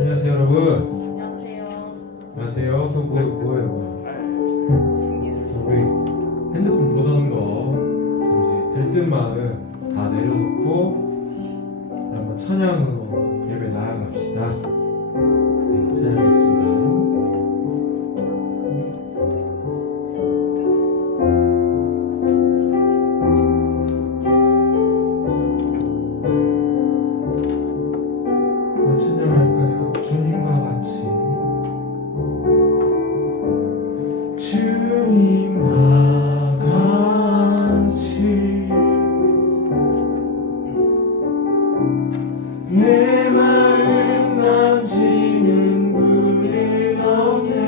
안녕하세요, 여러분. 안녕하세요. 안녕하세요. 그 뭐예요? 신기술. 우리 핸드폰 보던 거 잠시 들뜬 마음 다 내려놓고 우리 한번 찬양으로 예배 나아갑시다. 네, 찬양하겠습니다. 찬양할까요? 주님과 같이. 주님과 같이 내 마음 만지는 분은 없네.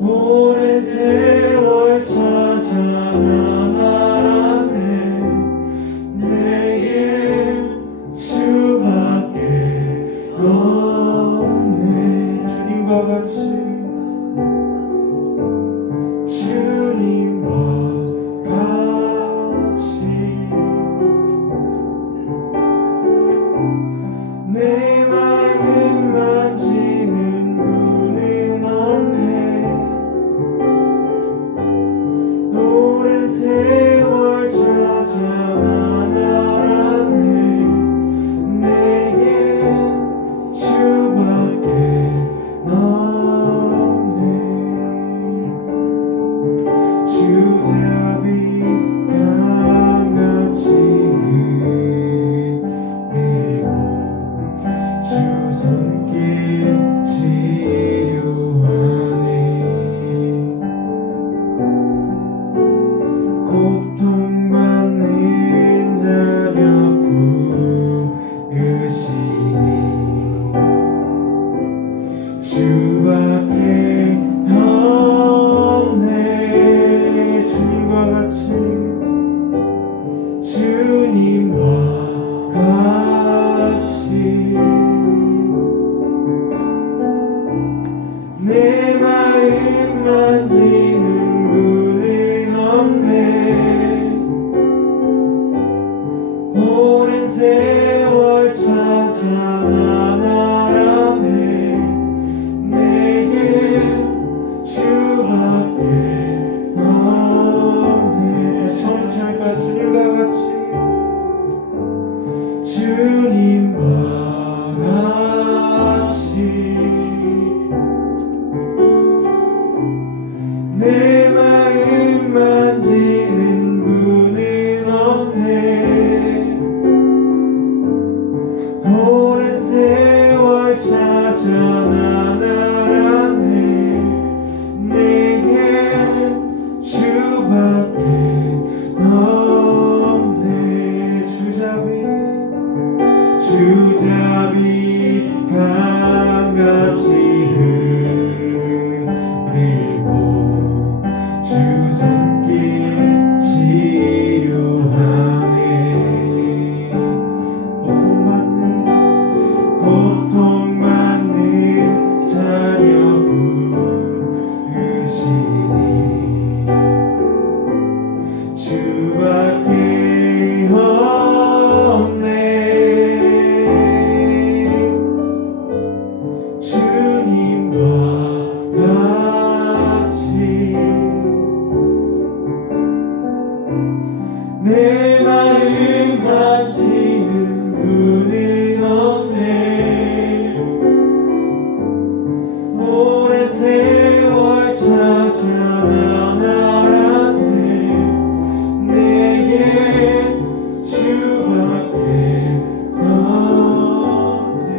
오랜 세월 찾아나 말았네. 내게 주밖에 없네. 주님과 같이 주님과 같이 내 마음 만지는 분은 없네. 오랜 세월 찾아만 알았네. 내겐 주밖에 없네. 주잡이 강같이 흐리고 주 손길 치료하네. 고통받는 자녀 부으시니 주밖에 없네. 주님과 같이 주님과 같이 내 마음 만지는 분은 없네. 오랜 세월 찾아 난 알았네. 내게 주밖에 없네. 다시 처음부터 시작할까? 주님과 같이 주님과 같이 내 마음 만지는 분은 없네. 오랜 세월 찾아 난 알았네. 내겐 주밖에 없네. 주잡이 강같이 흐리고 주 손길 치료하네. 고통받는 자녀 부으시니 주밖에 없네. 주님과 같이 내 마음 만지는 분은 없네. 오랜 세월 찾아 난 알았네. 내게 주밖에 없네.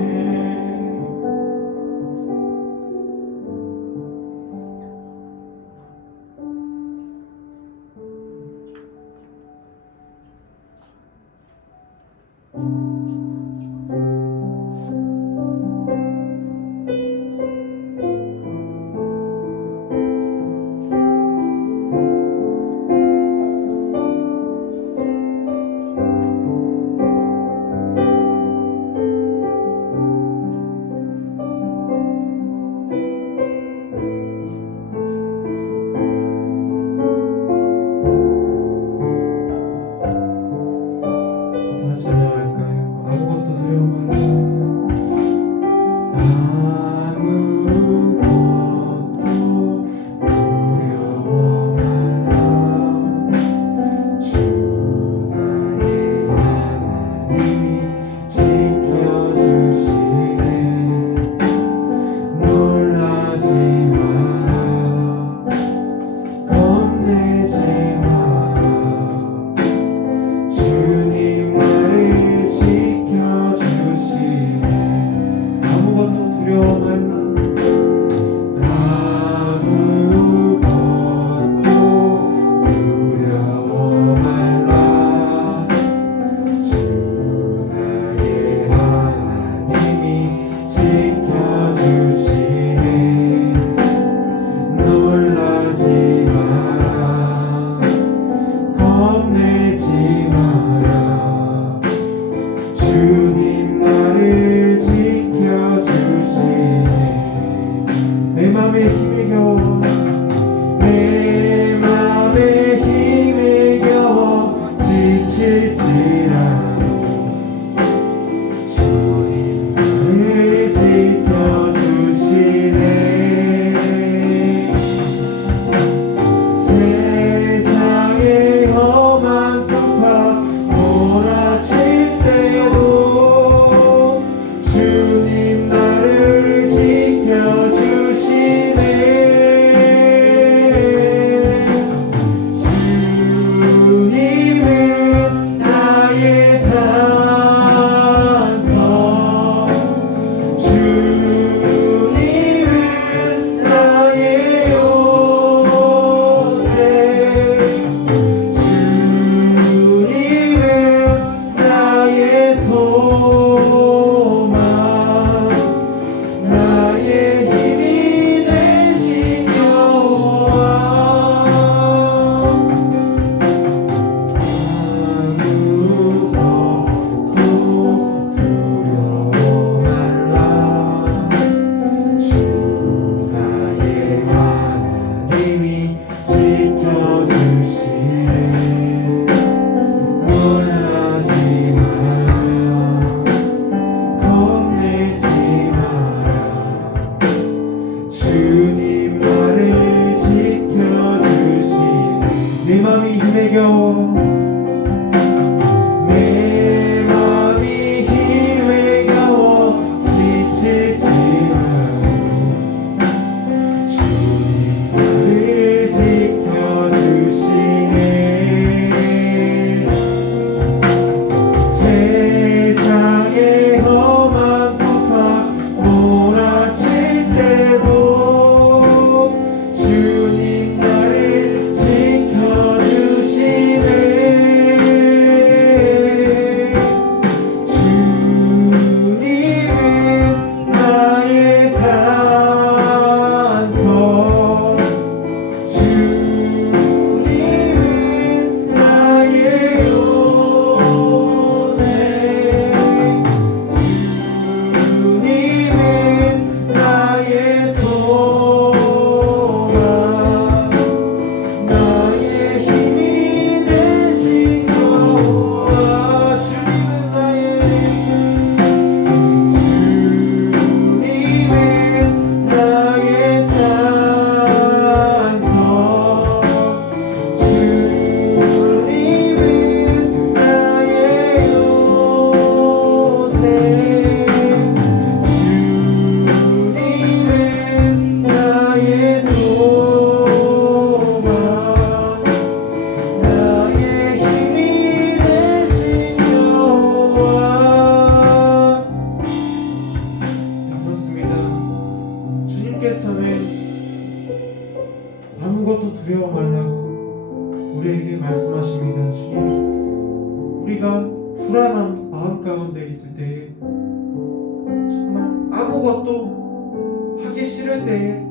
우리가 불안한 마음 가운데 있을 때에 정말 아무것도 하기 싫을 때에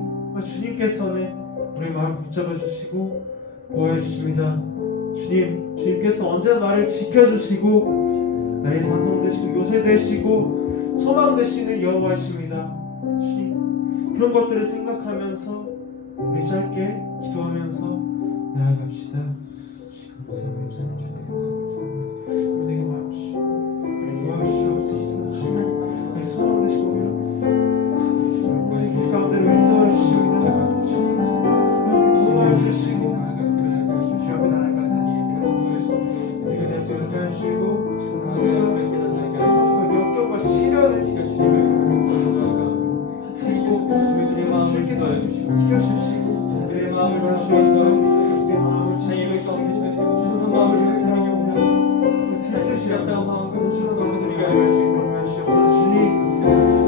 주님께서는 우리 마음을 붙잡아 주시고 보호해 주십니다. 주님께서 언제나 나를 지켜주시고 나의 산성 되시고 요새 되시고 소망 되시는 여호와이십니다. 주님, 그런 것들을 생각하면서 우리 짧게 기도하면서 나아갑시다. 감사합니다. 내게 마음 주시고 도와주시옵소서. 주님, 나의 소망 되시고 우리 길 가운데로 인도해 주십니다. 주님, 도와주시고 주님 앞에 나아가시고 역경과 시련을 주님께서 이겨주시고 내 마음을 주시옵소서. 내 마음을 자유를 가운데 저희들이 주는 마음을 저희들에게 오나 틀뜻이 없다고 마음을 주는 마음을 우리가 알수 있도록 하시옵소서. 주님,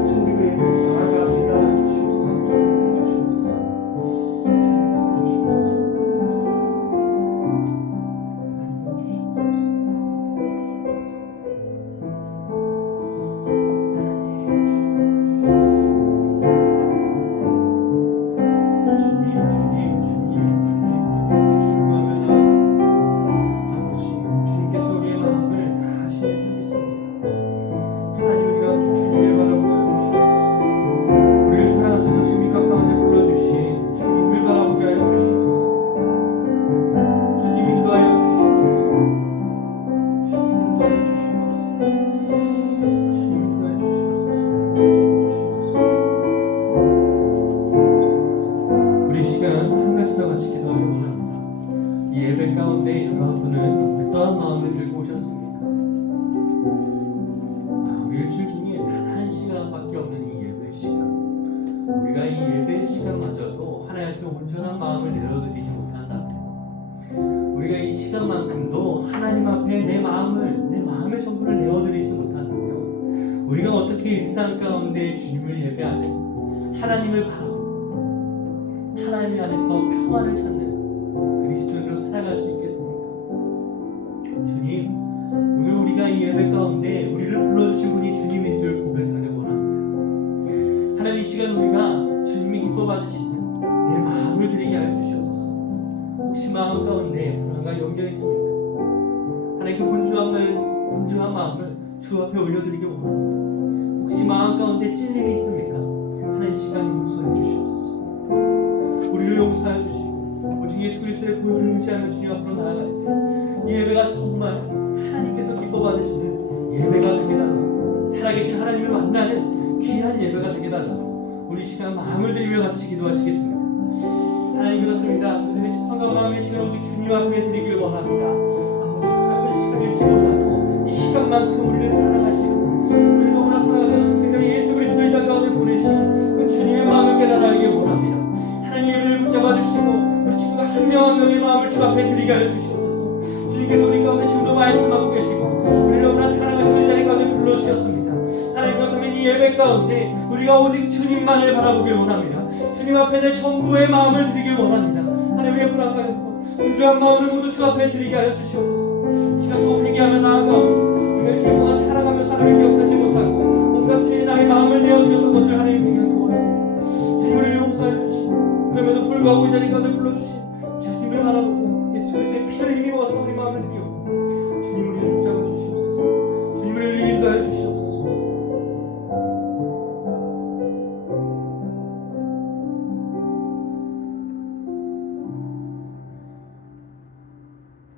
천국에 나아갑니다. 우리가 이 예배 시간마저도 하나님 앞에 온전한 마음을 내어드리지 못한다면, 우리가 이 시간만큼도 하나님 앞에 내 마음의 전부를 내어드리지 못한다면, 우리가 어떻게 일상 가운데 주님을 예배하는, 하나님을 바라보고 하나님 안에서 평안을 찾는 그리스도인으로 살아갈 수 있겠습니까? 주님, 오늘 우리가 이 예배 가운데 우리를 불러주신 분이 주님인 줄 고백하길 원합니다. 하나님, 이 시간 우리가 주님이 기뻐 받으시는 내 마음을 드리게 하여 주시옵소서. 혹시 마음 가운데 불안과 염려 있습니까? 하나님, 그 분주한 마음을 주 앞에 올려드리기 원합니다. 혹시 마음 가운데 찔림이 있습니까? 하나님, 이 시간 용서해 주시옵소서. 우리를 용서해 주시고 오직 예수 그리스도의 보혈을 의지하며 주님 앞으로 나아갈 때 이 예배가 정말 하나님께서 기뻐 받으시는 예배가 되게 달라고, 살아계신 하나님을 만나는 귀한 예배가 되게 달라고 우리 시간 마음을 들이며 같이 기도하시겠습니다. 하나님, 그렇습니다. 저희들의 시선과 마음의 시간 오직 주님 앞에 드리길 원합니다. 아버지, 짧은 시간일지 몰라도 이 시간만큼 우리를 사랑하시고 우리를 너무나 사랑하시는 특별히 예수 그리스도의 땅 가운데 보내신 그 주님의 마음을 깨달아 알길 원합니다. 하나님, 예배를 붙잡아 주시고 우리 친구가 한 명 한 명의 마음을 주 앞에 드리게 하여 주시옵소서. 주님께서 우리 가운데 지금도 말씀하고 계시고 우리를 너무나 사랑하시는 자리 가운데 불러주셨습니다. 하나님, 그렇다면 이 예배 가운데 우리가 오직 주님만을 바라보길 원합니다. 주님 앞에 내 전부의 마음을 드리길 원합니다. 하나님, 우리의 불안과 행복, 분주한 마음을 모두 주 앞에 드리게 하여 주시옵소서. 기도하고 회개하며 나아가오니 우리가 일주일 동안 살아가며 하나님을 기억하지 못하고 온갖 죄에 나의 마음을 내어드렸던 것들 하나님 회개하기 원합니다. 주님, 우리를 용서해 주시고 그럼에도 불구하고 이 자리 가운데 불러주신 주님을 바라보고 예수 그리스도의 피를 힘입어서 우리 마음을 드리오니 주님, 우리를 붙잡아 주시옵소서. 주님, 우리를 인도하여 주시옵소서.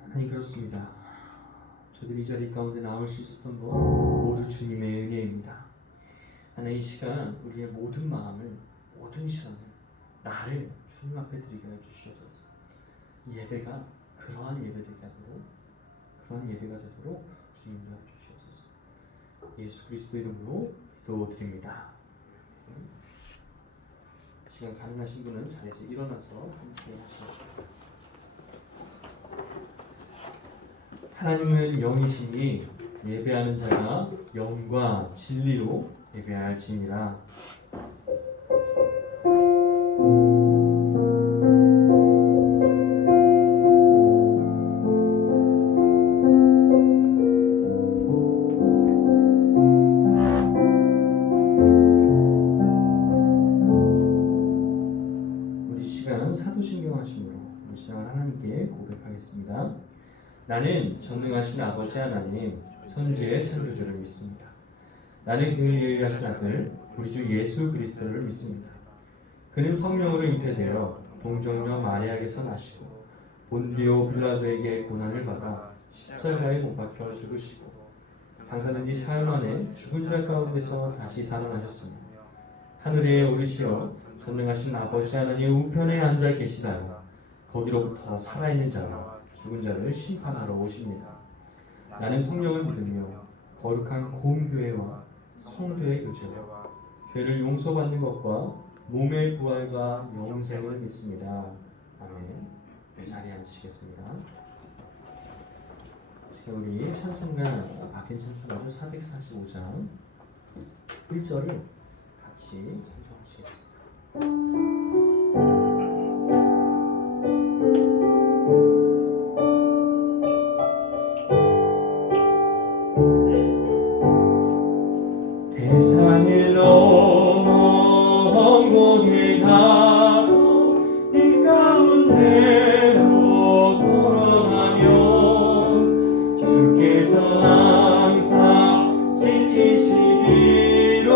하나님, 그렇습니다. 저들이 이 자리 가운데 나올 수 있었던 것 모두 주님의 은혜입니다. 하나님, 이 시간 우리의 모든 마음을, 모든 시간을 나를 주님 앞에 드리게 하여 주시옵소서. 이 예배가 그러한 예배가 되도록 주님 도와 주시옵소서. 예수 그리스도 이름으로 기도드립니다. 시간 가능하신 분은 자리에서 일어나서 함께 하시겠습니다. 하나님은 영이시니 예배하는 자가 영과 진리로 예배할지니라. 나는 전능하신 아버지 하나님, 천지의 창조주를 믿습니다. 나는 그의 유일하신 아들, 우리 주 예수 그리스도를 믿습니다. 그는 성령으로 잉태되어 동정녀 마리아에게서 나시고 본디오 빌라도에게 고난을 받아 십자가에 못 박혀 죽으시고 장사된 지 사흘 만에 죽은 자 가운데서 다시 살아나셨습니다. 하늘에 오르시어 전능하신 아버지 하나님 우편에 앉아 계시다가 거기로부터 살아있는 자와 죽은 자를 심판하러 오십니다. 나는 성령을 믿으며 거룩한 공교회와 성도의 교제와 죄를 용서받는 것과 몸의 부활과 영생을 믿습니다. 아멘. 네, 자리에 앉으시겠습니다. 지금 우리 찬송가 박힌 찬송가죠. 445장 1절을 같이 찬송하시겠습니다. 대산을 넘어 먼 곳에 가도 이 가운데로 걸어가면 주께서 항상 지키시기로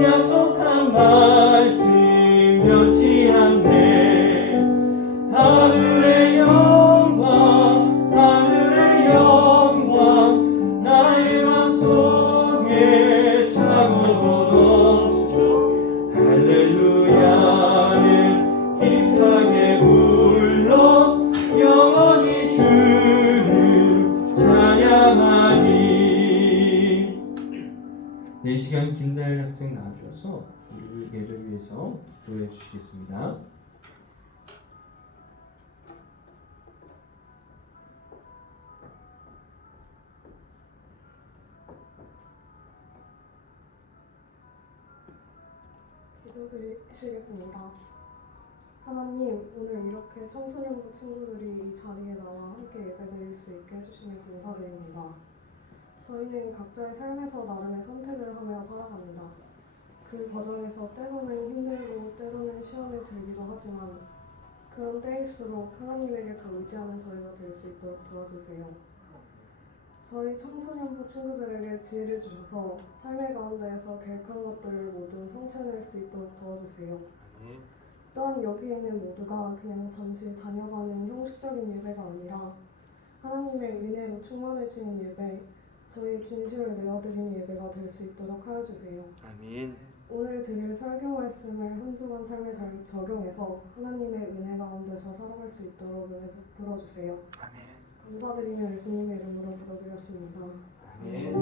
약속한 말씀 변치 않네. 하늘의 영광 하늘의 영광 나의 맘속에 차고 넘쳐 할렐루야를 힘차게 불러 영원히 주를 찬양하리. 네, 이 시간 김다일 학생 나와주셔서 우리 예배를 위해서 기도해 주시겠습니다. 기도드리시겠습니다. 하나님, 오늘 이렇게 청소년부 친구들이 이 자리에 나와 함께 예배드릴 수 있게 해주시니 감사드립니다. 저희는 각자의 삶에서 나름의 선택을 하며 살아갑니다. 그 과정에서 때로는 힘들고 때로는 시험에 들기도 하지만 그런 때일수록 하나님에게 더 의지하는 저희가 될 수 있도록 도와주세요. 저희 청소년부 친구들에게 지혜를 주셔서 삶의 가운데에서 계획한 것들을 모두 성취해낼 수 있도록 도와주세요. 또한 여기에 있는 모두가 그냥 잠시 다녀가는 형식적인 예배가 아니라 하나님의 은혜로 충만해지는 예배, 저희 진심을 내어드리는 예배가 될 수 있도록 하여 주세요. 아멘. 오늘 드릴 설교 말씀을 한 주간 삶에 잘 적용해서 하나님의 은혜 가운데서 살아갈 수 있도록 은혜 베풀어 주세요. 아멘. 감사드리며 예수님의 이름으로 기도드렸습니다. 아멘.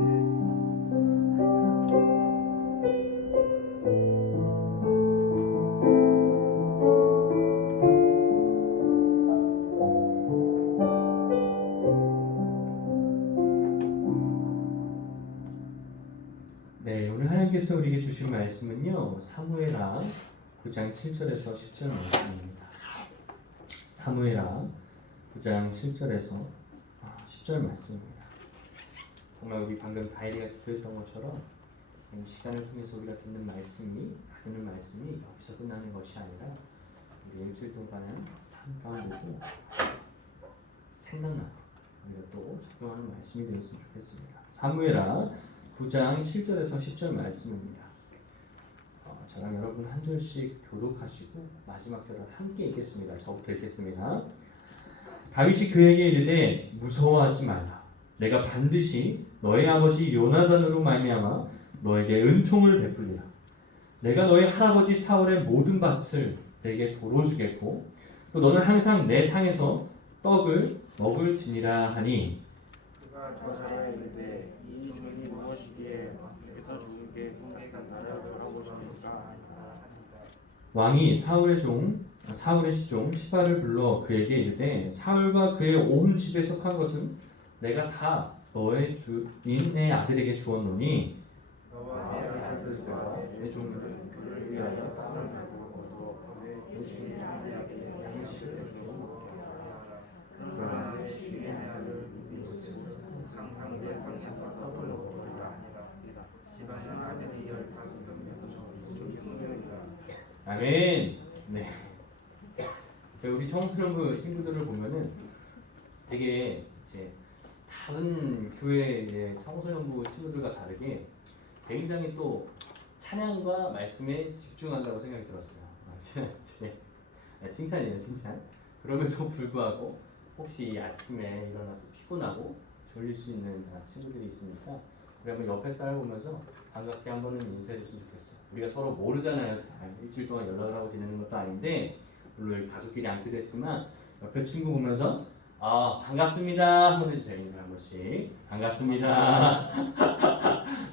네, 오늘 하나님께서 우리에게 주신 말씀은요, 사무엘하 9장 7절에서 10절 말씀입니다. 사무엘하 9장 7절에서 10절 말씀입니다. 정말 우리 방금 다이리가 기도했던 것처럼 이 시간을 통해서 우리가 듣는 말씀이, 나누는 말씀이 여기서 끝나는 것이 아니라 우리 일주일 동안은 삶 가운데도 생각나고 우리가 또 적용하는 말씀이 되었으면 좋겠습니다. 사무엘하 9장 7절에서 10절 말씀입니다. 저랑 여러분 한 절씩 교독하시고 마지막 절을 함께 읽겠습니다. 저부터 읽겠습니다. 다윗이 그에게 이르되 무서워하지 말라. 내가 반드시 너의 아버지 요나단으로 말미암아 너에게 은총을 베풀리라. 내가 너의 할아버지 사울의 모든 밭을 내게 도로 주겠고 또 너는 항상 내 상에서 떡을 먹을지니라 하니. 그가 저 사람에게 이르되 이 일이 무엇이기에 왕께서 주님께 후계가 나를 돌아보셨는가. 왕이 사울의 시종 시바를 불러 그에게 이르되 사울과 그의 온 집에 속한 것은 내가 다 너의 주인의 아들에게 주었노니 너와 내 아들들과 내 종들은 그를 위하여 땅을 가꾸고 내 주인의 아들에게 양식을 주고 그러나 내 주인의 아들을 믿으시고 항상 내 상처와 떡을 먹으리라. 시바는 아들이 15명이고 종이 20명이라. 아멘. 네. 우리 청소년부 친구들을 보면은 되게 이제 다른 교회 청소년부 친구들과 다르게 굉장히 또 찬양과 말씀에 집중한다고 생각이 들었어요. 칭찬이에요, 칭찬. 그럼에도 불구하고 혹시 아침에 일어나서 피곤하고 졸릴 수 있는 친구들이 있으니까 우리 한번 옆에 쌀 보면서 반갑게 한 번은 인사해줬으면 좋겠어요. 우리가 서로 모르잖아요. 잘 일주일 동안 연락을 하고 지내는 것도 아닌데 물론 가족끼리 앉기도 했지만 옆에 친구 보면서 반갑습니다 한번 해주세요. 인사 한 번씩. 반갑습니다.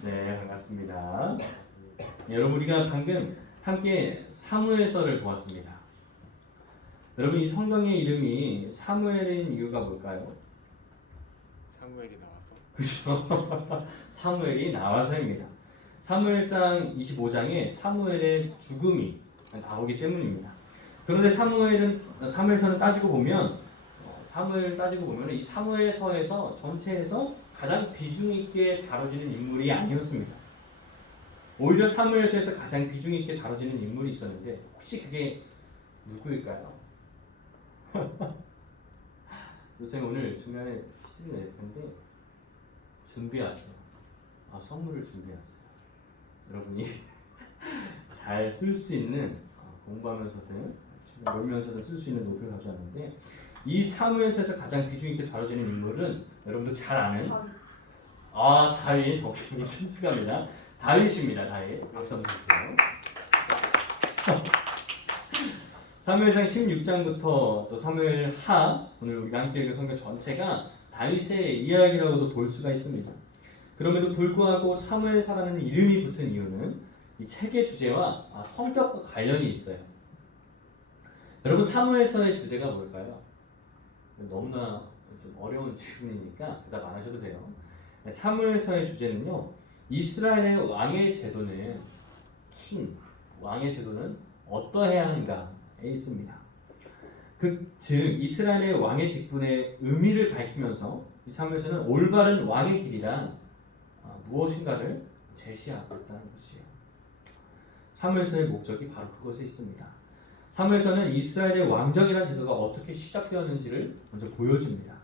네, 반갑습니다. 여러분, 우리가 방금 함께 사무엘서를 보았습니다. 여러분, 이 성경의 이름이 사무엘인 이유가 뭘까요? 사무엘이 나와서 그렇죠. 사무엘이 나와서입니다. 사무엘상 25장에 사무엘의 죽음이 나오기 때문입니다. 그런데 사무엘서는 따지고 보면 이 사무엘서에서 전체에서 가장 비중 있게 다뤄지는 인물이 아니었습니다. 오히려 사무엘서에서 가장 비중 있게 다뤄지는 인물이 있었는데 혹시 그게 누구일까요? 선생님 오늘 중간에 퀴즈를 낼 텐데 준비했어. 선물을 준비했어요. 여러분이 잘 쓸 수 있는 공부하면서든 놀면서든 쓸 수 있는 노트를 가져왔는데 이 사무엘서에서 가장 비중 있게 다뤄지는 인물은 여러분도 잘 아는 다윗. 오케이, 축하합니다. 다윗입니다. 다윗. 박수 한번 주세요. 사무엘상 16장부터 또 사무엘하, 오늘 우리가 함께 읽은 성경 전체가 다윗의 이야기라고도 볼 수가 있습니다. 그럼에도 불구하고 사무엘사라는 이름이 붙은 이유는 이 책의 주제와 성격과 관련이 있어요. 여러분, 사무엘서의 주제가 뭘까요? 너무나 좀 어려운 질문이니까 대답 안 하셔도 돼요. 사무엘서의 주제는요, 이스라엘의 왕의 제도는 왕의 제도는 어떠해야 하는가에 있습니다. 즉 이스라엘의 왕의 직분의 의미를 밝히면서 이 사무엘서는 올바른 왕의 길이란 무엇인가를 제시하고 있다는 것이에요. 사무엘서의 목적이 바로 그것에 있습니다. 사무엘서는 이스라엘의 왕정이라는 제도가 어떻게 시작되었는지를 먼저 보여줍니다.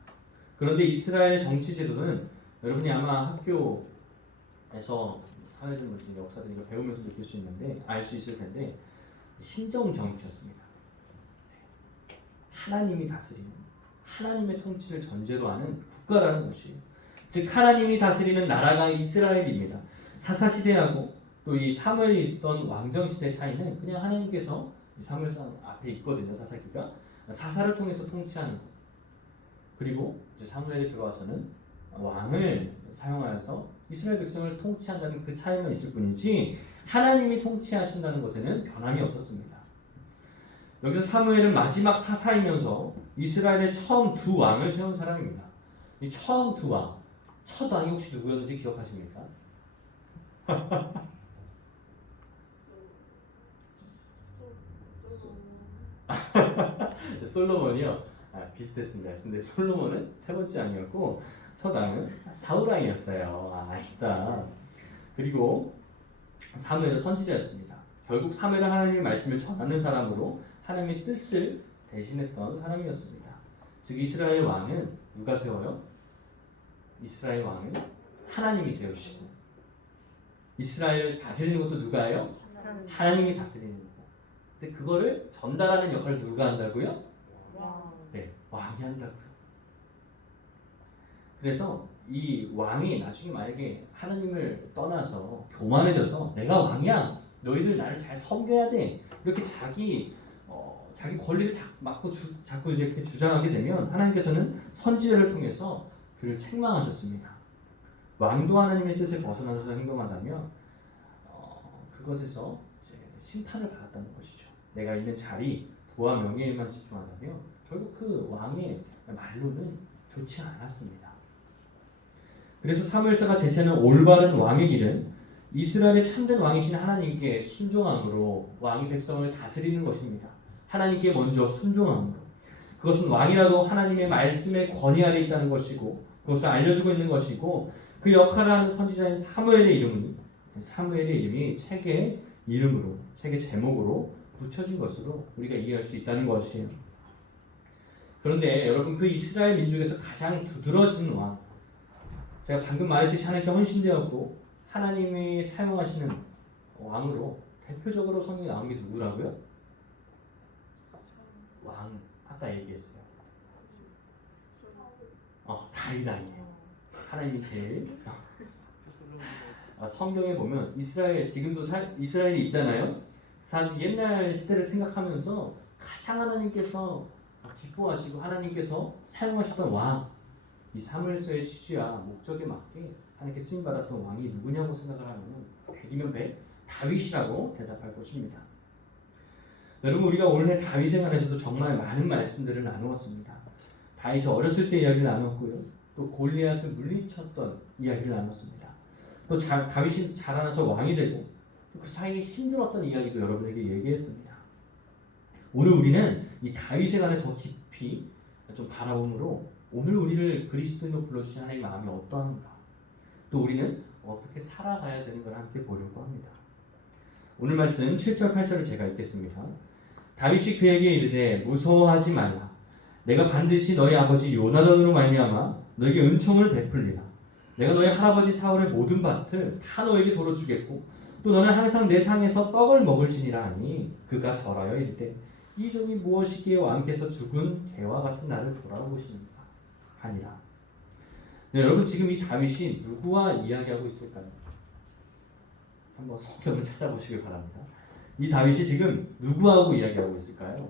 그런데 이스라엘의 정치 제도는 여러분이 아마 학교에서 사회적 무슨 역사들 이거 배우면서 느낄 수 있는데 알 수 있을 텐데 신정 정치였습니다. 하나님이 다스리는 하나님의 통치를 전제로 하는 국가라는 것이에요. 즉 하나님이 다스리는 나라가 이스라엘입니다. 사사 시대하고 또 이 사무엘이 있던 왕정 시대 차이는 그냥 하나님께서 사무엘상 앞에 있거든요. 사사기가 사사를 통해서 통치하는 것. 그리고 이제 사무엘이 들어와서는 왕을 사용하여서 이스라엘 백성을 통치한다는 그 차이만 있을 뿐이지 하나님이 통치하신다는 것에는 변함이 없었습니다. 여기서 사무엘은 마지막 사사이면서 이스라엘의 처음 두 왕을 세운 사람입니다. 이 처음 두 왕, 첫 왕이 혹시 누구였는지 기억하십니까? 솔로몬이요. 비슷했습니다. 근데 솔로몬은 세 번째 왕이었고 첫 왕은 사울 왕이었어요. 있다. 그리고 사무엘은 선지자였습니다. 결국 사무엘은 하나님의 말씀을 전하는 사람으로 하나님의 뜻을 대신했던 사람이었습니다. 즉 이스라엘 왕은 누가 세워요? 이스라엘 왕은 하나님이 세우시고 이스라엘 다스리는 것도 누가 해요? 하나님이 다스리는 거고. 근데 그거를 전달하는 역할을 누가 한다고요? 네, 왕이 한다고요. 그래서 이 왕이 나중에 만약에 하나님을 떠나서 교만해져서 내가 왕이야, 너희들 나를 잘 섬겨야 돼, 이렇게 자기 권리를 자꾸 이렇게 주장하게 되면 하나님께서는 선지자를 통해서 그를 책망하셨습니다. 왕도 하나님의 뜻을 벗어나서 행동한다면 그것에서 이제 심판을 받았다는 것이죠. 내가 있는 자리, 부와 명예에만 집중한다면 결국 그 왕의 말로는 좋지 않았습니다. 그래서 사무엘서가 제시하는 올바른 왕의 길은 이스라엘의 참된 왕이신 하나님께 순종함으로 왕이 백성을 다스리는 것입니다. 하나님께 먼저 순종함으로. 그것은 왕이라도 하나님의 말씀의 권위 아래 있다는 것이고 그것을 알려주고 있는 것이고 그 역할을 하는 선지자인 사무엘의 이름이 책의 이름으로, 책의 제목으로 붙여진 것으로 우리가 이해할 수 있다는 것이에요. 그런데 여러분 그 이스라엘 민족에서 가장 두드러진 왕, 제가 방금 말했듯이 하나님께 헌신되었고 하나님이 사용하시는 왕으로 대표적으로 성경에 나온 게 누구라고요? 왕, 아까 얘기했어요. 다윗 왕이에요. 하나님이 제일 성경에 보면 이스라엘, 지금도 이스라엘이 있잖아요. 옛날 시대를 생각하면서 가장 하나님께서 기뻐하시고 하나님께서 사용하셨던 왕, 이 사무엘서의 취지와 목적에 맞게 하나님께 쓰임받았던 왕이 누구냐고 생각을 하면 100이면 100 다윗이라고 대답할 것입니다. 여러분, 우리가 올해 다윗에 관해서도 정말 많은 말씀들을 나누었습니다. 다윗이 어렸을 때 이야기를 나눴고요, 또 골리앗을 물리쳤던 이야기를 나눴습니다. 또 다윗이 자라나서 왕이 되고 그 사이에 힘들었던 이야기도 여러분에게 얘기했습니다. 오늘 우리는 이 다윗에 관해 더 깊이 좀 바라봄으로 오늘 우리를 그리스도인으로 불러주신 하나님의 마음이 어떠한가, 또 우리는 어떻게 살아가야 되는 걸 함께 보려고 합니다. 오늘 말씀 7절 8절을 제가 읽겠습니다. 다윗이 그에게 이르되 무서워하지 말라. 내가 반드시 너희 아버지 요나단으로 말미암아 너에게 은총을 베풀리라. 내가 너희 할아버지 사울의 모든 밭을 다 너에게 도로 주겠고 또 너는 항상 내 상에서 떡을 먹을지니라 하니 그가 절하여 이르되 이 종이 무엇이기에 왕께서 죽은 개와 같은 나를 돌아보십니까 하니라. 네, 여러분, 지금 이 다윗이 누구와 이야기하고 있을까요? 한번 성경을 찾아보시길 바랍니다. 이 다윗이 지금 누구하고 이야기하고 있을까요?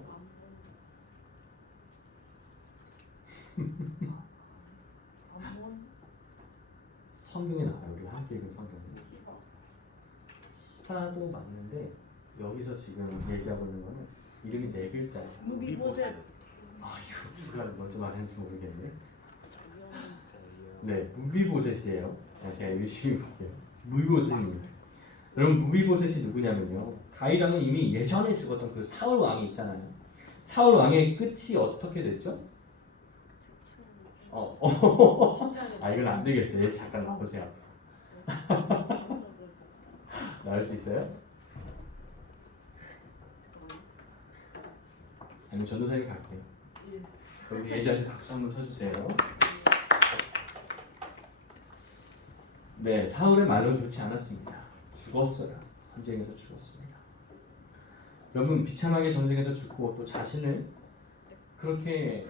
성경에 나와요. 우리 함께 읽은 성경에 시바도 맞는데 여기서 지금 얘기하고 있는 거는 이름이 4글자예요. 무비보셋. 이거 누가 먼저 말했는지 모르겠네. 네, 무비보셋이에요. 제가 열심히 볼게요. 무비보셋입니다. 여러분, 무비보셋이 누구냐면요, 다윗 왕은 이미 예전에 죽었던 그 사울 왕이 있잖아요. 사울 왕의 끝이 어떻게 됐죠? 이건 안 되겠어요. 잠깐 나오세요. 나올 수 있어요? 아니면 전도사님 갈게요. 우리 예지한테 박수 한번 쳐주세요. 네, 사울의 말은 좋지 않았습니다. 죽었어요. 전쟁에서 죽었습니다. 여러분, 비참하게 전쟁에서 죽고 또 자신을 그렇게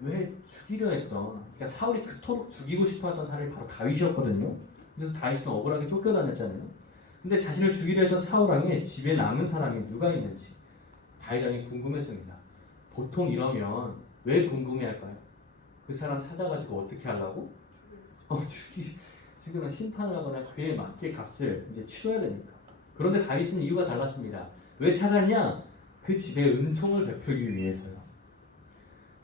왜 죽이려 했던, 그러니까 사울이 그토록 죽이고 싶어했던 사람이 바로 다윗이었거든요. 그래서 다윗은 억울하게 쫓겨다녔잖아요. 근데 자신을 죽이려 했던 사울 왕의 집에 남은 사람이 누가 있는지 다윗 왕이 궁금했습니다. 보통 이러면 왜 궁금해할까요? 그 사람 찾아가지고 어떻게 하려고? 죽이거나 심판을 하거나 그에 맞게 값을 이제 치러야 되니까. 그런데 다윗은 이유가 달랐습니다. 왜 찾았냐? 그 집에 은총을 베풀기 위해서요.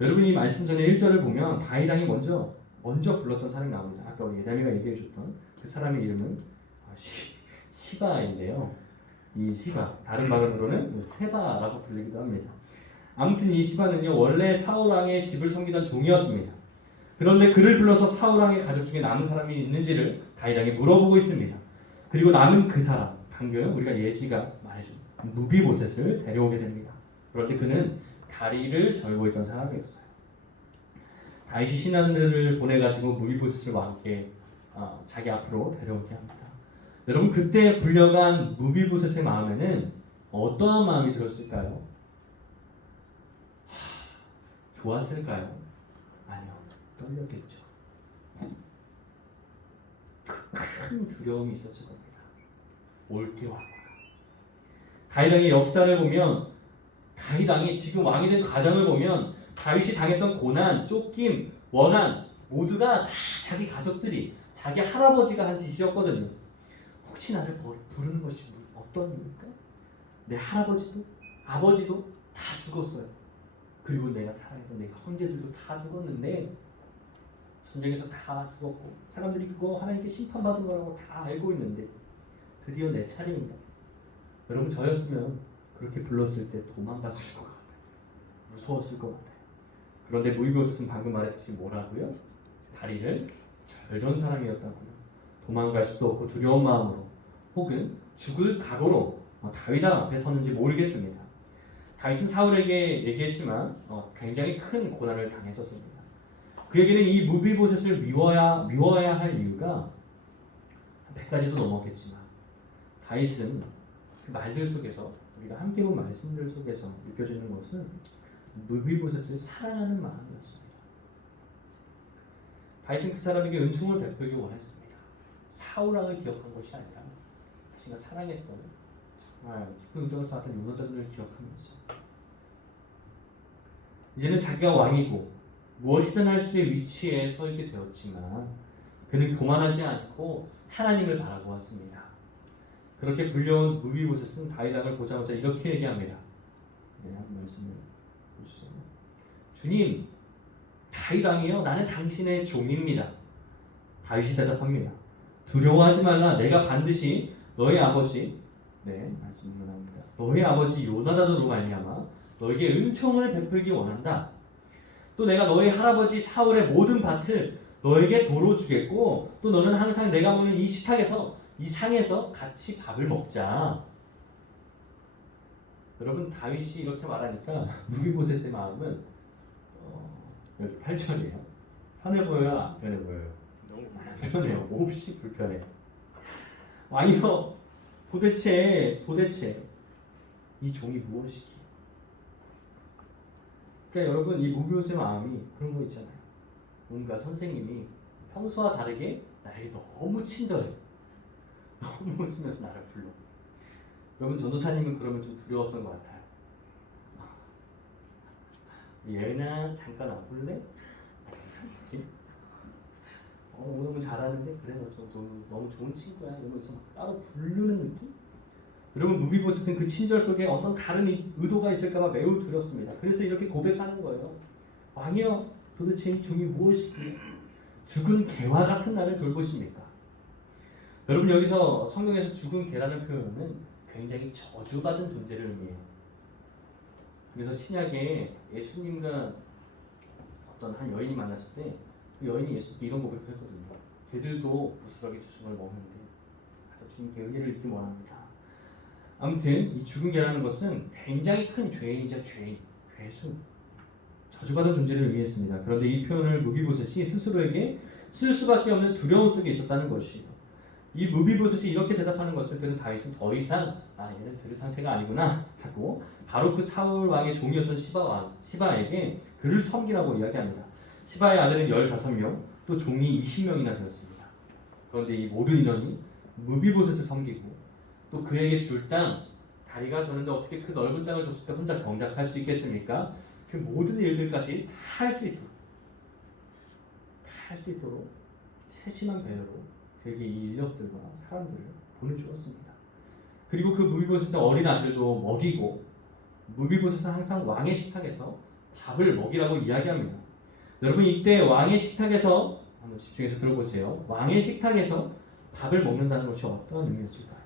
여러분이 말씀 전에 1절을 보면 다윗 왕이 먼저 불렀던 사람이 나옵니다. 아까 우리 예담이가 얘기해줬던 그 사람의 이름은 시바인데요. 이 시바, 다른 발음으로는 세바라고 불리기도 합니다. 아무튼 이 시바는요, 원래 사울 왕의 집을 섬기던 종이었습니다. 그런데 그를 불러서 사울 왕의 가족 중에 남은 사람이 있는지를 다윗 왕이 물어보고 있습니다. 그리고 남은 그 사람, 방금 우리가 예지가 말해준 무비보셋을 데려오게 됩니다. 그런데 그는 다리를 절고 있던 사람이었어요. 다윗이 신하들을 보내가지고 무비보셋을 왕께 자기 앞으로 데려오게 합니다. 여러분, 그때 불려간 무비보셋의 마음에는 어떠한 마음이 들었을까요? 좋았을까요? 아니요, 떨렸겠죠. 큰 두려움이 있었을 겁니다. 옳게 왔구나. 다윗 왕의 역사를 보면, 다윗 왕이 지금 왕이 된 과정을 보면 다윗이 당했던 고난, 쫓김, 원한 모두가 다 자기 가족들이, 자기 할아버지가 한 짓이었거든요. 혹시 나를 부르는 것이 어떤 이유일까? 내 할아버지도 아버지도 다 죽었어요. 그리고 내가 사랑했던 내 형제들도 다 죽었는데, 전쟁에서 다 죽었고 사람들이 그거 하나님께 심판받은 거라고 다 알고 있는데 드디어 내 차례입니다. 여러분, 저였으면 그렇게 불렀을 때 도망갔을 것 같아요. 무서웠을 것 같아요. 그런데 무비보셋은 방금 말했듯이 뭐라고요? 다리를 절던 사람이었다고요. 도망갈 수도 없고 두려운 마음으로 혹은 죽을 각오로 다윗 앞에 섰는지 모르겠습니다. 다윗은 사울에게 얘기했지만 굉장히 큰 고난을 당했었습니다. 그에게는 이 무비보셋을 미워야 할 이유가 100가지도 넘었겠지만 다윗은 그 말들 속에서 우리가 함께 본 말씀들 속에서 느껴지는 것은 무비보셋을 사랑하는 마음이었습니다. 다윗은 그 사람에게 은총을 베풀기 원했습니다. 사울왕을 기억한 것이 아니라 자신가 사랑했던 정말 깊은 우정을 쌓았던 요나단을 기억하면서 이제는 자기가 왕이고 무엇이든 할 수의 위치에 서 있게 되었지만 그는 교만하지 않고 하나님을 바라보았습니다. 그렇게 불려온 무비보셋은 다윗 왕을 보자마자 이렇게 얘기합니다. 네, 한 말씀을 보시죠. 주님, 다윗 왕이여, 나는 당신의 종입니다. 다윗이 대답합니다. 두려워하지 말라. 내가 반드시 너의 아버지, 네, 말씀을 합니다. 너의 아버지 요나단으로 말미암아 너에게 은총을 베풀기 원한다. 또 내가 너의 할아버지 사울의 모든 밭을 너에게 도로 주겠고 또 너는 항상 내가 먹는 이 식탁에서 이 상에서 같이 밥을 먹자. 여러분, 다윗이 이렇게 말하니까 무비보셋의 마음은 여기 8절이에요. 편해 보여요? 안 편해 보여요? 안 편해요. 몹시 불편해요. 왕이여, 도대체 이 종이 무엇이기에? 그러니까 여러분, 이 무비보셋의 마음이 그런 거 있잖아요. 뭔가 선생님이 평소와 다르게 나에게 너무 친절해. 너무 웃으면서 나를 불러. 여러분, 전도사님은 그러면 좀 두려웠던 것 같아요. 얘나 잠깐 와볼래? 오늘 너무 잘하는데 그래 너 너무 좋은 친구야 이러면서 막 따로 부르는 느낌? 여러분, 무비보셋은 그 친절 속에 어떤 다른 의도가 있을까봐 매우 두렵습니다. 그래서 이렇게 고백하는 거예요. 왕이여, 도대체 이 종이 무엇이기에 죽은 개와 같은 나를 돌보십니까? 여러분, 여기서 성경에서 죽은 개라는 표현은 굉장히 저주받은 존재를 의미해요. 그래서 신약에 예수님과 어떤 한 여인이 만났을 때 그 여인이 예수님께 이런 고백을 했거든요. 개들도 부스러기 주춤을 먹는데 가서 주님께 은혜를 입기 원합니다. 아무튼 이 죽은 개라는 것은 굉장히 큰 죄인이자 죄인, 괴수, 저주받은 존재를 의미했습니다. 그런데 이 표현을 무비보셋이 스스로에게 쓸 수밖에 없는 두려움 속에 있었다는 것이에요. 이 무비보셋이 이렇게 대답하는 것을 들은 다윗은 더 이상 얘는 들을 상태가 아니구나 하고 바로 그 사울 왕의 종이었던 시바에게 그를 섬기라고 이야기합니다. 시바의 아들은 15명, 또 종이 20명이나 되었습니다. 그런데 이 모든 인원이 무비보셋을 섬기고 또 그에게 줄 땅, 다리가 저는데 어떻게 그 넓은 땅을 줬을 때 혼자 경작할 수 있겠습니까? 그 모든 일들까지 다 할 수 있도록 세심한 배려로 그에게 이 인력들과 사람들을 보내주었습니다. 그리고 그 무비보셋의 어린 아들도 먹이고 무비보셋은 항상 왕의 식탁에서 밥을 먹이라고 이야기합니다. 여러분, 이때 왕의 식탁에서 한번 집중해서 들어보세요. 왕의 식탁에서 밥을 먹는다는 것이 어떤 의미였을까요?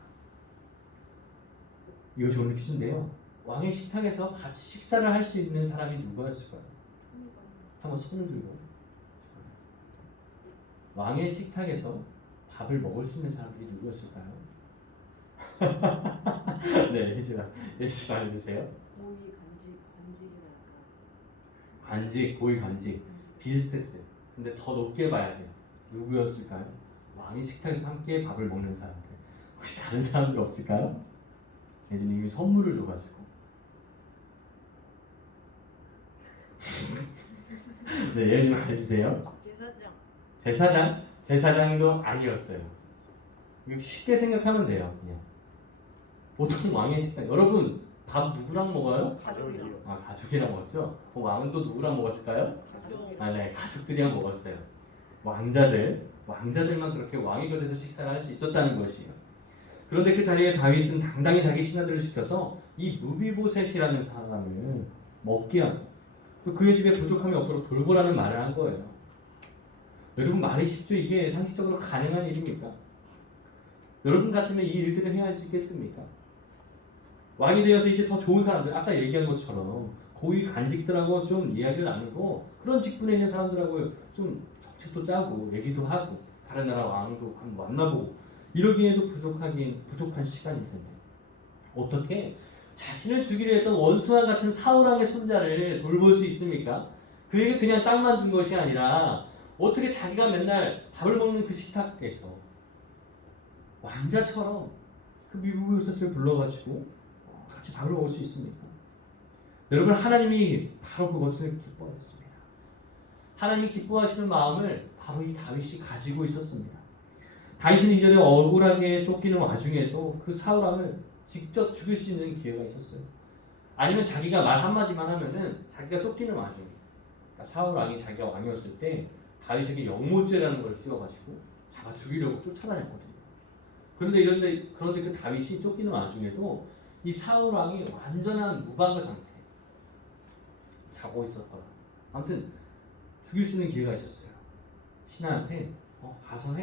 이것이 오늘 퀴즈인데요. 왕의 식탁에서 같이 식사를 할 수 있는 사람이 누구였을까요? 한번 손을 들고. 왕의 식탁에서 밥을 먹을 수 있는 사람들이 누구였을까요? 네, 혜지가 해주세요. 관직, 고위 관직 비슷했어요. 근데 더 높게 봐야 돼요. 누구였을까요? 왕의 식탁에서 함께 밥을 먹는 사람들. 혹시 다른 사람들 없을까요? 예진님이 선물을 줘가지고. 네, 예진님 해주세요. 제사장도 아니었어요. 이거 쉽게 생각하면 돼요. 그냥 보통 왕의 식탁. 여러분, 밥 누구랑 먹어요? 가족이요. 가족이랑 먹었죠? 그럼 왕은 또 누구랑 먹었을까요? 네, 가족들이랑 먹었어요. 왕자들만 그렇게 왕의 곁에서 식사를 할 수 있었다는 것이에요. 그런데 그 자리에 다윗은 당당히 자기 신하들을 시켜서 이 무비보셋이라는 사람을 먹게 하고 또 그의 집에 부족함이 없도록 돌보라는 말을 한 거예요. 여러분, 말이 쉽죠? 이게 상식적으로 가능한 일입니까? 여러분 같으면 이 일들을 해야 할 수 있겠습니까? 왕이 되어서 이제 더 좋은 사람들, 아까 얘기한 것처럼 고위 간직들하고 좀 이야기를 나누고 그런 직분에 있는 사람들하고 좀 정책도 짜고 얘기도 하고 다른 나라 왕도 한번 만나보고 이러기에도 부족한 시간일 텐데 어떻게 자신을 죽이려 했던 원수와 같은 사울왕의 손자를 돌볼 수 있습니까? 그에게 그냥 땅만 준 것이 아니라 어떻게 자기가 맨날 밥을 먹는 그 식탁에서 왕자처럼 그 미부요셋을 불러가지고 같이 밥을 먹을 수 있습니까? 여러분, 하나님이 바로 그것을 기뻐했습니다. 하나님이 기뻐하시는 마음을 바로 이 다윗이 가지고 있었습니다. 다윗은 이전에 억울하게 쫓기는 와중에도 그 사울왕을 직접 죽일 수 있는 기회가 있었어요. 아니면 자기가 말 한마디만 하면은 자기가 쫓기는 와중에, 그러니까 사울왕이 자기가 왕이었을 때 다윗에게 영모죄라는 걸 씌워가지고 잡아 죽이려고 쫓아다녔거든요. 그런데 그 다윗이 쫓기는 와중에도 이 사울왕이 완전한 무방어 상태 자고 있었거나 아무튼 죽일 수 있는 기회가 있었어요. 신하한테 가서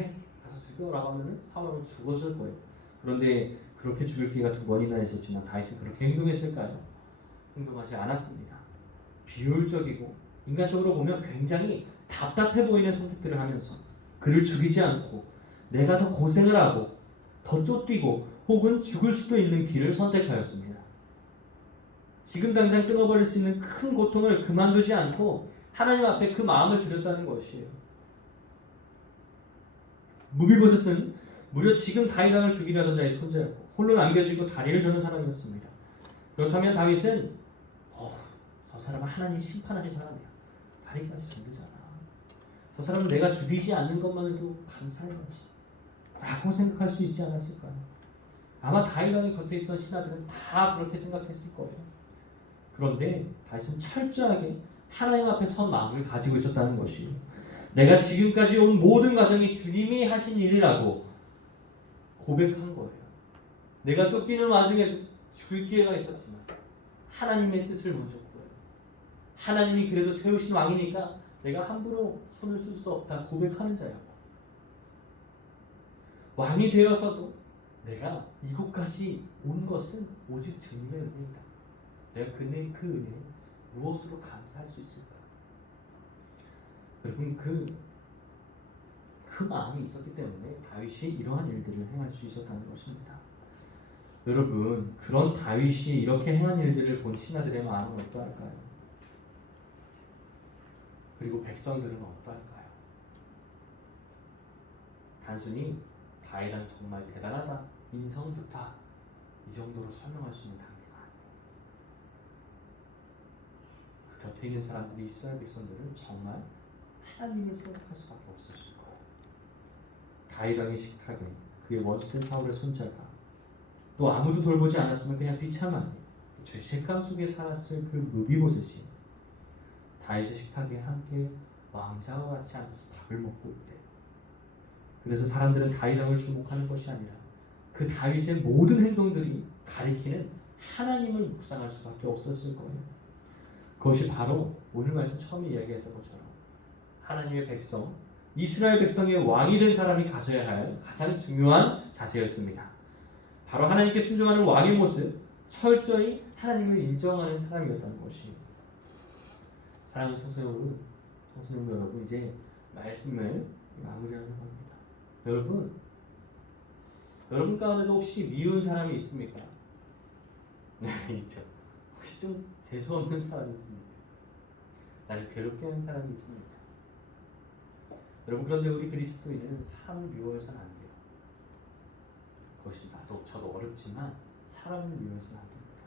죽여라고 하면은 사울왕은 죽었을 거예요. 그런데 그렇게 죽일 기회가 2번이나 있었지만 다윗은 그렇게 행동했을까요? 행동하지 않았습니다. 비효율적이고 인간적으로 보면 굉장히 답답해 보이는 선택들을 하면서 그를 죽이지 않고 내가 더 고생을 하고 더 쫓기고 혹은 죽을 수도 있는 길을 선택하였습니다. 지금 당장 끊어버릴 수 있는 큰 고통을 그만두지 않고 하나님 앞에 그 마음을 드렸다는 것이에요. 무비보셋은 무려 지금 다윗왕을 죽이려던 자의 손자였고 홀로 남겨지고 다리를 저는 사람이었습니다. 그렇다면 다윗은 저 사람은 하나님 심판하신 사람이야. 다리까지 절르잖아. 저 사람은 내가 죽이지 않는 것만 해도 감사해야지 라고 생각할 수 있지 않았을까요? 아마 다윗왕의 곁에 있던 신하들은 다 그렇게 생각했을 거예요. 그런데 다윗은 철저하게 하나님 앞에 선 마음을 가지고 있었다는 것이에요. 내가 지금까지 온 모든 과정이 주님이 하신 일이라고 고백한 거예요. 내가 쫓기는 와중에 죽을 기회가 있었지만 하나님의 뜻을 먼저 구해요. 하나님이 그래도 세우신 왕이니까 내가 함부로 손을 쓸 수 없다 고백하는 자였고, 왕이 되어서도 내가 이곳까지 온 것은 오직 주님의 은혜이다. 내가 그 은혜에 무엇으로 감사할 수 있을까? 여러분, 그 마음이 있었기 때문에 다윗이 이러한 일들을 행할 수 있었다는 것입니다. 여러분, 그런 다윗이 이렇게 행한 일들을 본 신하들의 마음은 어떠할까요? 그리고 백성들은 어떠할까요? 단순히 다윗은 정말 대단하다, 인성 좋다 이 정도로 설명할 수 있는 단계가 아니에요. 그 곁에 있는 사람들이 이스라엘 백성들은 정말 하나님을 생각할 수밖에 없었을 거예요. 다윗 왕의 식탁에 그의 원수된 사울의 손자가 또 아무도 돌보지 않았으면 그냥 비참하게 죄책감 속에 살았을 그 무비보셋이 다윗의 식탁에 함께 왕자와 같이 앉아서 밥을 먹고 있대. 그래서 사람들은 다윗 왕을 주목하는 것이 아니라 그 다윗의 모든 행동들이 가리키는 하나님을 묵상할 수밖에 없었을 거예요. 그것이 바로 오늘 말씀 처음에 이야기했던 것처럼 하나님의 백성, 이스라엘 백성의 왕이 된 사람이 가져야 할 가장 중요한 자세였습니다. 바로 하나님께 순종하는 왕의 모습, 철저히 하나님을 인정하는 사람이었다는 것이. 사랑하는 청소년 여러분, 이제 말씀을 마무리하려고 합니다. 여러분 가운데도 혹시 미운 사람이 있습니까? 네, 있죠. 혹시 좀 재수없는 사람이 있습니까? 나를 괴롭게 하는 사람이 있습니까? 여러분, 그런데 우리 그리스도인은 사람을 미워해서는 안 돼요. 그것이 저도 어렵지만 사람을 미워해서는 안 됩니다.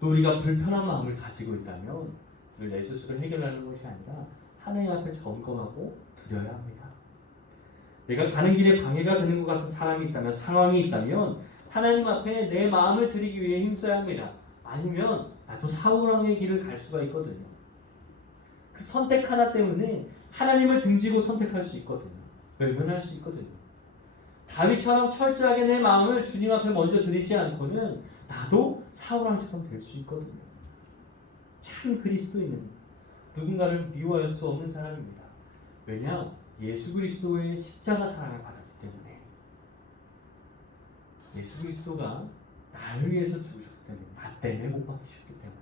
또 우리가 불편한 마음을 가지고 있다면 우리 내 스스로 해결하는 것이 아니라 하나님 앞에 점검하고 드려야 합니다. 내가 가는 길에 방해가 되는 것 같은 사람이 있다면, 상황이 있다면 하나님 앞에 내 마음을 드리기 위해 힘써야 합니다. 아니면 나도 사울왕의 길을 갈 수가 있거든요. 그 선택 하나 때문에 하나님을 등지고 선택할 수 있거든요. 외면할 수 있거든요. 다윗처럼 철저하게 내 마음을 주님 앞에 먼저 드리지 않고는 나도 사울왕처럼 될 수 있거든요. 참 그리스도인은 누군가를 미워할 수 없는 사람입니다. 왜냐? 예수 그리스도의 십자가 사랑을 받았기 때문에. 예수 그리스도가 나를 위해서 죽으셨기 때문에, 나 때문에 못 박히셨기 때문에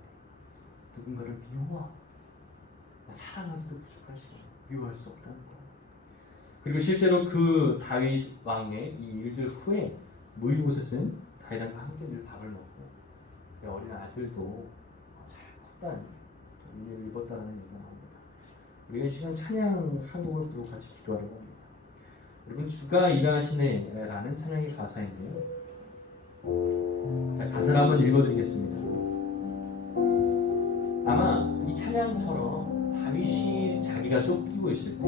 누군가를 미워하고 사랑하기도 부족할 시간 미워할 수 없다는 거예요. 그리고 실제로 그 다윗 왕의 이 일들 후에 무비보셋은 다윗과 함께 늘 밥을 먹고 어린 아들도 잘 컸다는 의미를 입었다는 얘기가 나옵니다. 우리가 이 시간 찬양 한 곡을 부르고 같이 기도하려고 합니다. 여러분, 주가 일하시네라는 찬양의 가사인데요. 자, 가사를 한번 읽어드리겠습니다. 아마 이 찬양처럼 다윗이 자기가 쫓기고 있을 때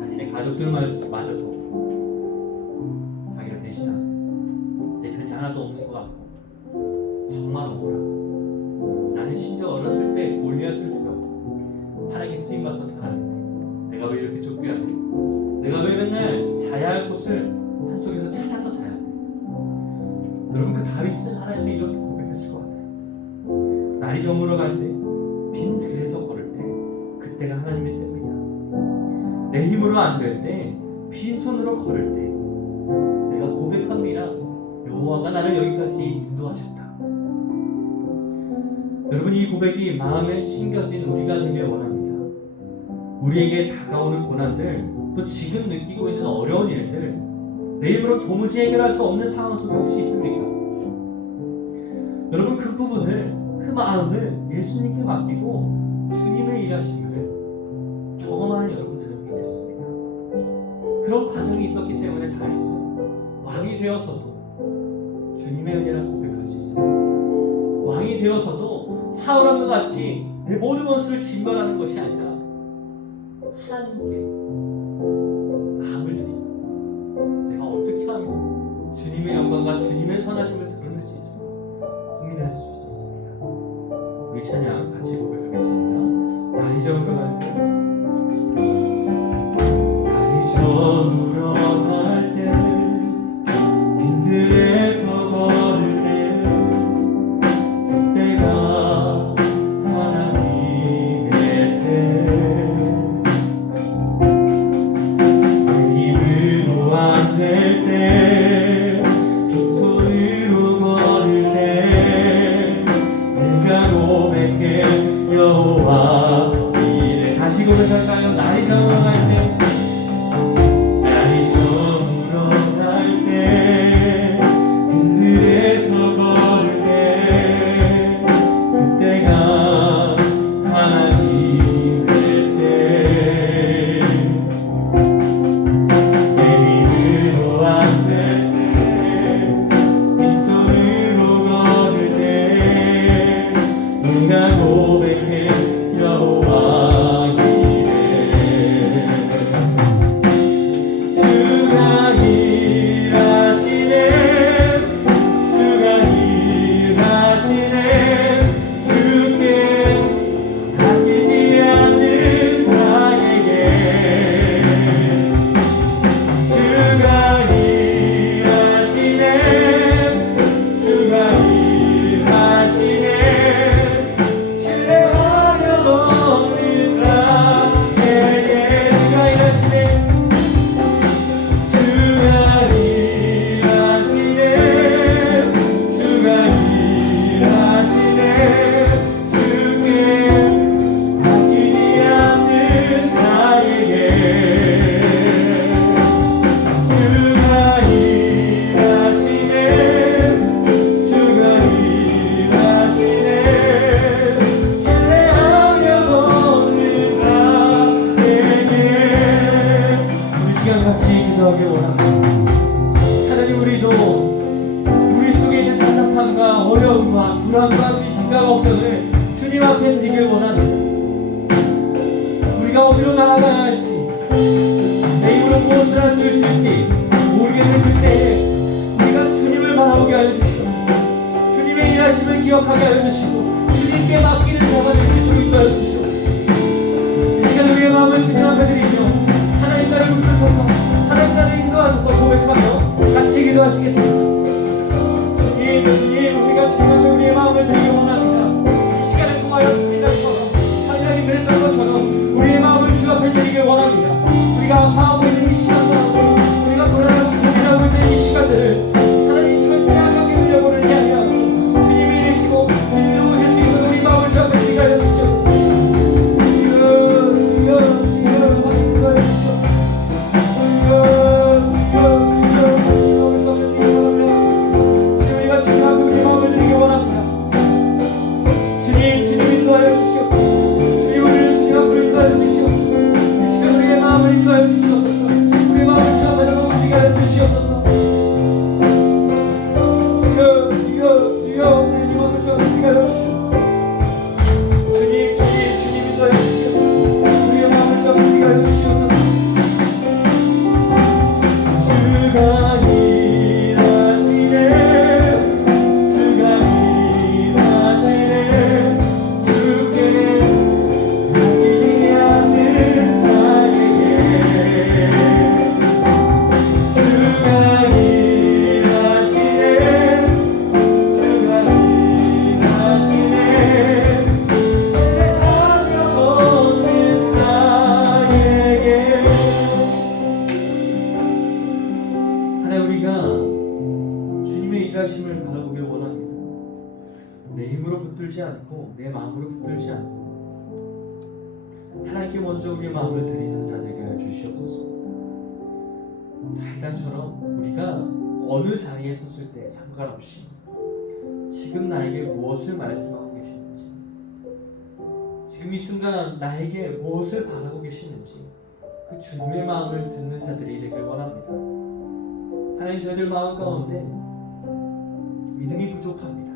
자신의 가족들마저도 자기를 배신하고 내 편이 하나도 없는 것 같고 정말 억울하고 나는 심지어 어렸을 때 골리앗을 죽였고 하나님께 쓰임받던 사람인데 내가 왜 이렇게 쫓겨야 돼? 내가 왜 맨날 자야 할 곳을 한 속에서 찾아서 자야 돼? 여러분, 그 다윗은 하나님께 이렇게 고백했을 것 같아요. 날이 저물어 갈 때 빈 들에서 걸을 때 그때가 하나님의 때입니다. 내 힘으로 안 될 때 빈손으로 걸을 때 내가 고백합니다. 여호와가 나를 여기까지 인도하셨다. 여러분, 이 고백이 마음에 심겨진 우리가 되길 원합니다. 우리에게 다가오는 고난들, 또 지금 느끼고 있는 어려운 일들, 내 힘으로 도무지 해결할 수 없는 상황 속에 혹시 있습니까? 여러분, 그 부분을, 그 마음을 예수님께 맡기고 주님의 일하심을 경험하는 여러분 되면 좋겠습니다. 그런 과정이 있었기 때문에 다윗은 왕이 되어서도 주님의 은혜라 고백할 수 있었습니다. 왕이 되어서도 사울왕과 같이 내 모든 원수를 진멸하는 것이 아니라 하나님께 마음을 드리고 내가 어떻게 하면 주님의 영광과 주님의 선하심을 드러낼 수 있을까 고민할 수 있었습니다. 우리 찬양 같이 고백하겠습니다. 날이 저물어갈 때, 날이 저물어갈 때, 빈들에서 걸을 때, 그때가 하나님의 때, 내 힘으로 안 될 때, 빈손으로 걸을 때, 내가 고백해 여호와 이래. 다시 고백할까요? 날이 저물어갈 때, 날이 저물어갈 때, 빈들에서 걸을 때, 그때가 하나님의 때, 내 힘으로 안 될 때, 빈손으로 걸을 때, 내가 고백해 여호와 이래. 주가 일하시네, 주가 일하시네, 주께 아끼지 않는 자에게. 주가 일하시네, 주가 일하시네, 신뢰하려 없는 자에게. 주가 일하시네, 주가 일하시네, 주가 일하시네, 주께 아끼지 않는 자에게. 주가 일하시네, 주가 일하시네, 신뢰하려 없는 자에게. 우리 시간 같이 기도하길 원합니다. 하나님, 우리도 우리 속에 있는 답답함과 어려움과 불안과 의심과 걱정을 주님 앞에 드리길 원합니다. 우리가 어디로 나아가야 할지, 내 힘으로 무엇을 할 수 있을지 모르겠는 그때에 우리가 주님을 바라보게 하여 주시고 주님의 일하심을 기억하게 하여 주시고 주님께 맡기는 자가 될 수 있도록 인도하여 주시고, 이 시간 우리의 마음을 주님 앞에 드리며 하나님 나를 붙드소서, 하나님 나를 인도하소서 고백하며 같이 기도하시겠습니다. 주님, 우리가 주님 앞에 우리의 마음을 드리기 원합니다. 이 시간을 통하여 주님처럼 하나님 그랬던 것처럼 우리의 마음을 주 앞에 드리기 원합니다. 우리가 아파하고 있는 이 시간 가운데, 우리가 불안하고 고민하고 있는 이 시간들을 하나님 절대 악하게 흘려보내지 아니하고 주님이 이르시고 주님이 오실 수 있는 우리 마음을 주 앞에 드리게 하여 주시옵소서. 하여 주시옵소서. 하나님, 우리가 주님의 일하심을 바라보길 원합니다. 내 힘으로 붙들지 않고 내 마음으로 붙들지 않고 하나님께 먼저 우리의 마음을 드리는 자 되게 하여 주시옵소서. 다윗처럼 우리가 어느 자리에 섰을 때 상관없이 지금 나에게 무엇을 말씀하고 계시는지, 지금 이 순간 나에게 무엇을 바라고 계시는지 그 주님의 마음을 듣는 자들이 되길 원합니다. 하나님, 저희들 마음 가운데 믿음이 부족합니다.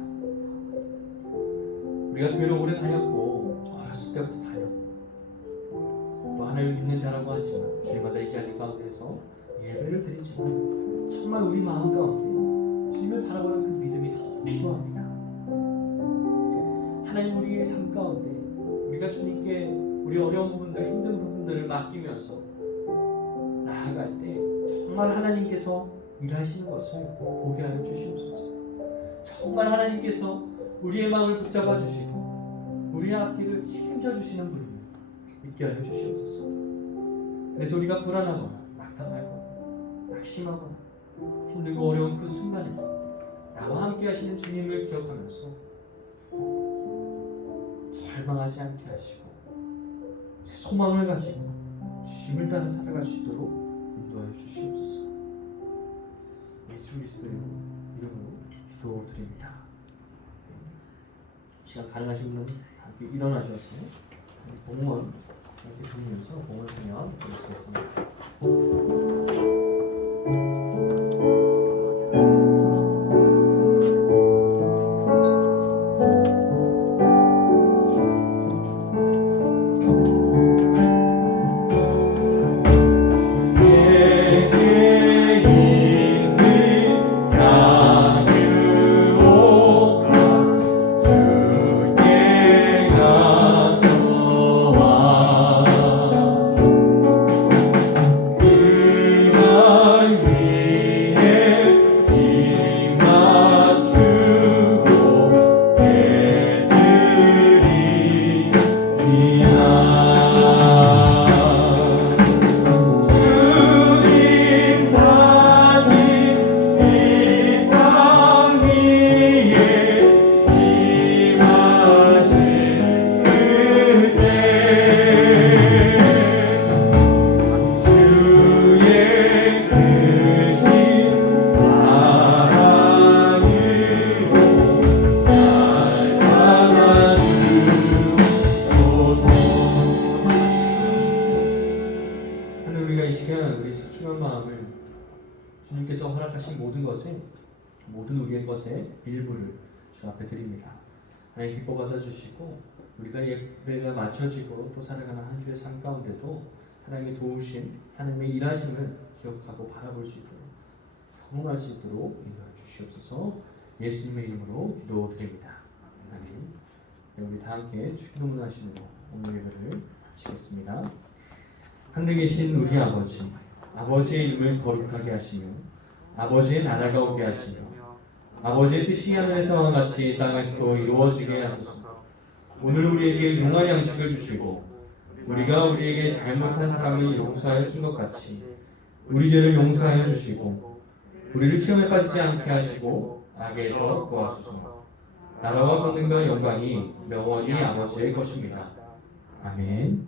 우리가 교회를 오래 다녔고 어렸을 때부터 다녔고 또 하나님을 믿는 자라고 하지만 주일마다 이 자리 가운데서 예배를 드리지만 정말 우리 마음 가운데 주님을 바라보는 그 믿음이 더 필요합니다. 하나님, 우리의 삶 가운데 우리가 주님께 우리 어려운 부분들, 힘든 부분들을 맡기면서 나아갈 때 정말 하나님께서 일하시는 것을 보게 하여 주시옵소서. 정말 하나님께서 우리의 마음을 붙잡아 주시고 우리의 앞길을 책임져 주시는 분을 믿게 하여 주시옵소서. 그래서 우리가 불안하거나 낙담하거나 낙심하거나 힘들고 어려운 그 순간에도 나와 함께 하시는 주님을 기억하면서 절망하지 않게 하시고 소망을 가지고 주님을 따라 살아갈 수 있도록 인도하여 주시옵소서. 예수 그리스도의 이름으로 기도드립니다. 시간 가능하신 분은 함께 일어나 주셔서 봉헌 이렇게 드리면서 봉헌 성령 드리겠습니다. 주님께서 허락하신 모든 우리의 것의 일부를 주 앞에 드립니다. 하나님 기뻐 받아주시고 우리가 예배가 맞춰지고 또 살아가는 한 주의 삶 가운데도 하나님의 도우심, 하나님의 일하심을 기억하고 바라볼 수 있도록 경험할 수 있도록 인도해 주시옵소서. 예수님의 이름으로 기도드립니다. 아멘. 우리 다 함께 주기도문 하시므로 오늘 예배를 마치겠습니다. 하늘에 계신 우리 아버지, 아버지의 이름을 거룩하게 하시며 아버지의 나라가 오게 하시며 아버지의 뜻이 하늘에서와 같이 땅에서도 이루어지게 하소서. 오늘 우리에게 용할 양식을 주시고 우리가 우리에게 잘못한 사람을 용서하여 준 것 같이 우리 죄를 용서하여 주시고 우리를 시험에 빠지지 않게 하시고 악에서 구하소서. 나라와 권능과 영광이 영원히 아버지의 것입니다. 아멘.